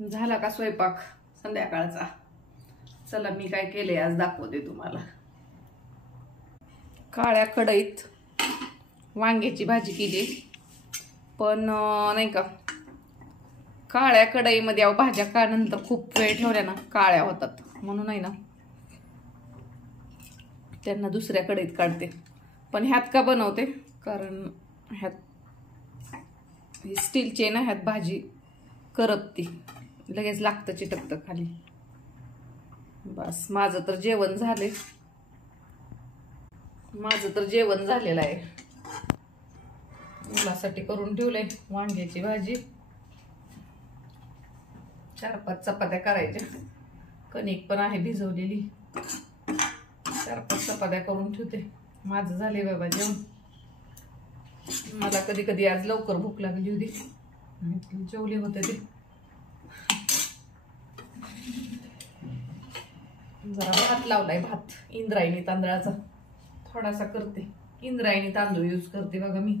झाला का स्वयंपाक संध्याकाळचा? चला मी काय केले आज दाखवते तुम्हाला. काळ्या कढईत वांग्याची भाजी केली, पण नाही का काळ्या कढईमध्ये भाज्या काढल्यानंतर खूप वेळ ठेवल्या ना काळ्या होतात, म्हणून आहे ना त्यांना दुसऱ्या कढईत काढते. पण ह्यात का बनवते, कारण ह्यात स्टीलचे ना, ह्यात भाजी करपती, लगेच लागतं चिटकतं खाली. बस माझं तर जेवण झाले, झालेलं आहे. मुलासाठी करून ठेवलंय वांग्याची भाजी. 4-5 चपात्या करायच्या, कणिक पण आहे भिजवलेली. 4-5 चपात्या करून ठेवते. माझं झाले बाबा जेवण. मला कधी कधी आज लवकर भूक लागली होती, जेवले होते ते. जरा भात लावलाय, भात इंद्रायणी तांदळाचा थोडासा करते. इंद्रायणी तांदूळ यूज करते बघा मी.